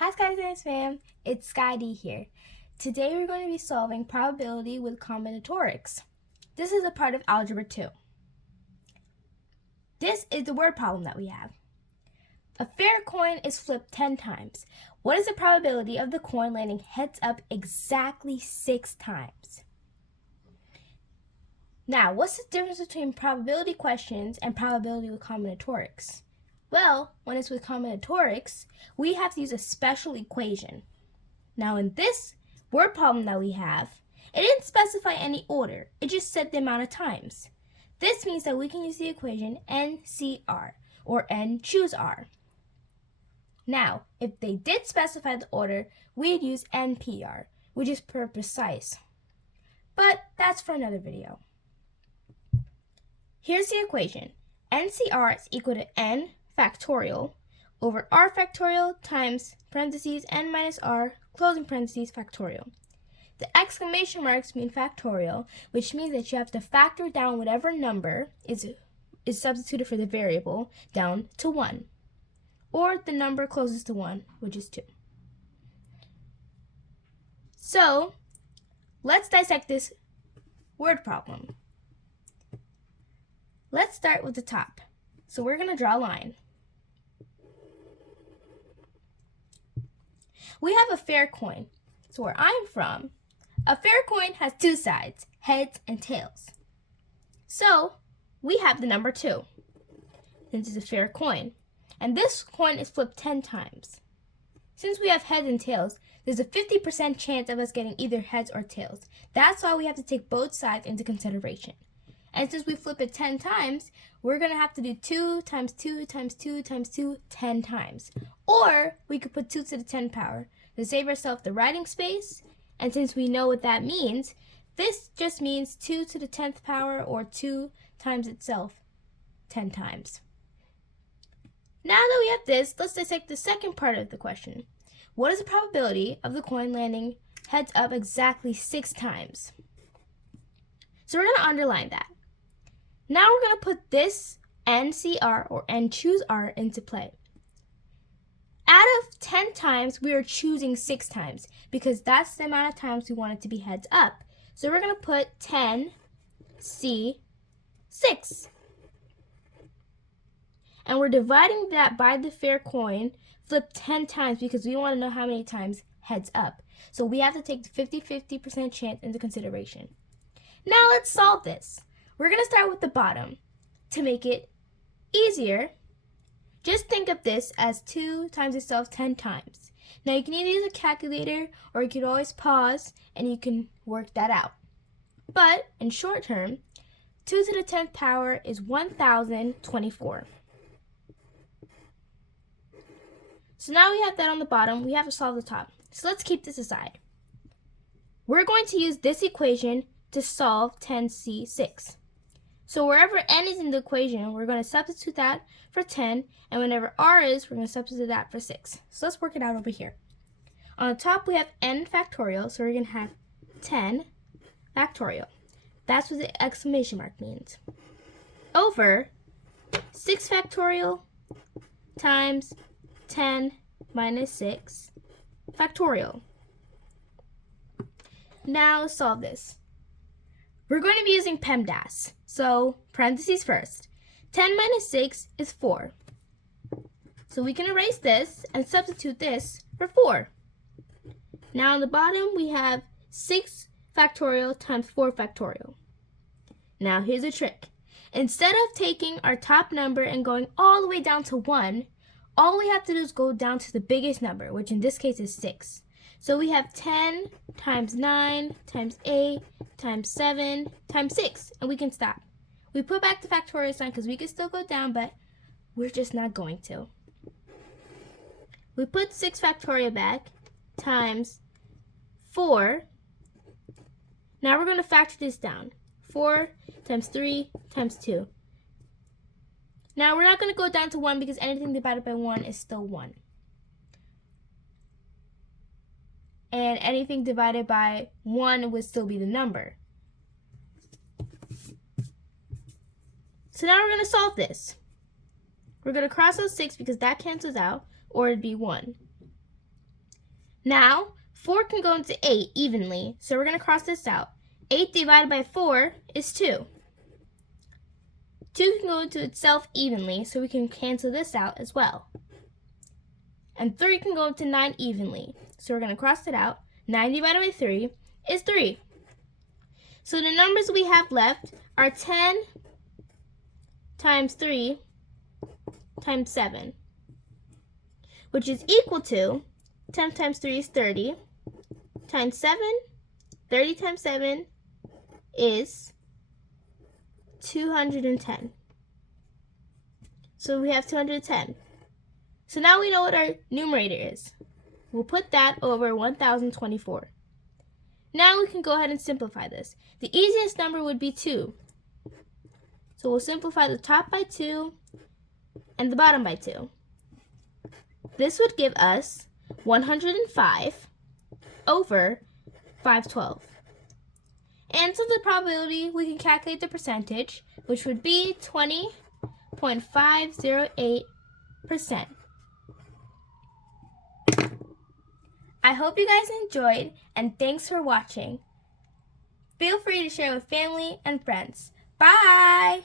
Hi SkieDe fam, it's SkieDe here. Today we're going to be solving probability with combinatorics. This is a part of Algebra 2. This is the word problem that we have. A fair coin is flipped 10 times. What is the probability of the coin landing heads up exactly 6 times? Now, what's the difference between probability questions and probability with combinatorics? Well, when it's with combinatorics, we have to use a special equation. Now in this word problem that we have, it didn't specify any order, it just said the amount of times. This means that we can use the equation NCR, or N choose R. Now, if they did specify the order, we'd use NPR, which is per precise. But that's for another video. Here's the equation. NCR is equal to N factorial over R factorial times parentheses N minus R closing parentheses factorial. The exclamation marks mean factorial, which means that you have to factor down whatever number is substituted for the variable down to 1, or the number closest to 1, which is 2. So, let's dissect this word problem. Let's start with the top. So we're going to draw a line. We have a fair coin. So where I'm from, a fair coin has two sides, heads and tails. So we have the number 2, since it's a fair coin. And this coin is flipped 10 times. Since we have heads and tails, there's a 50% chance of us getting either heads or tails. That's why we have to take both sides into consideration. And since we flip it 10 times, we're going to have to do 2 times 2 times 2 times 2 10 times. Or we could put 2 to the 10th power to save ourselves the writing space. And since we know what that means, this just means 2 to the 10th power, or 2 times itself 10 times. Now that we have this, let's dissect the second part of the question. What is the probability of the coin landing heads up exactly 6 times? So we're going to underline that. Now we're going to put this NCR, or N choose R, into play. Out of 10 times, we are choosing 6 times because that's the amount of times we want it to be heads up. So we're going to put 10 C 6. And we're dividing that by the fair coin, flip 10 times because we want to know how many times heads up. So we have to take the 50% chance into consideration. Now let's solve this. We're going to start with the bottom. To make it easier, just think of this as 2 times itself 10 times. Now you can either use a calculator, or you could always pause and you can work that out. But in short term, 2 to the 10th power is 1024. So now we have that on the bottom, we have to solve the top. So let's keep this aside. We're going to use this equation to solve 10C6. So wherever n is in the equation, we're going to substitute that for 10, and whenever r is, we're going to substitute that for 6. So let's work it out over here. On the top, we have n factorial, so we're going to have 10 factorial. That's what the exclamation mark means. Over 6 factorial times 10 minus 6 factorial. Now let's solve this. We're going to be using PEMDAS, so parentheses first. 10 minus 6 is 4. So we can erase this and substitute this for 4. Now on the bottom we have 6 factorial times 4 factorial. Now here's a trick. Instead of taking our top number and going all the way down to 1, all we have to do is go down to the biggest number, which in this case is 6. So we have 10 times 9 times 8 times 7 times 6, and we can stop. We put back the factorial sign because we can still go down, but we're just not going to. We put 6 factorial back times 4. Now we're going to factor this down. 4 times 3 times 2. Now we're not going to go down to 1 because anything divided by 1 is still 1. And anything divided by 1 would still be the number. So now we're going to solve this. We're going to cross out 6 because that cancels out, or it'd be 1. Now, 4 can go into 8 evenly, so we're going to cross this out. 8 divided by 4 is 2. 2 can go into itself evenly, so we can cancel this out as well. And 3 can go into 9 evenly, so we're going to cross it out. 9 divided by 3 is 3. So the numbers we have left are 10 times 3 times 7, which is equal to 10 times 3 is 30, times 7, 30 times 7 is 210. So we have 210. So now we know what our numerator is. We'll put that over 1024. Now we can go ahead and simplify this. The easiest number would be 2. So we'll simplify the top by 2 and the bottom by 2. This would give us 105 over 512. And so the probability, we can calculate the percentage, which would be 20.508%. I hope you guys enjoyed, and thanks for watching. Feel free to share with family and friends. Bye!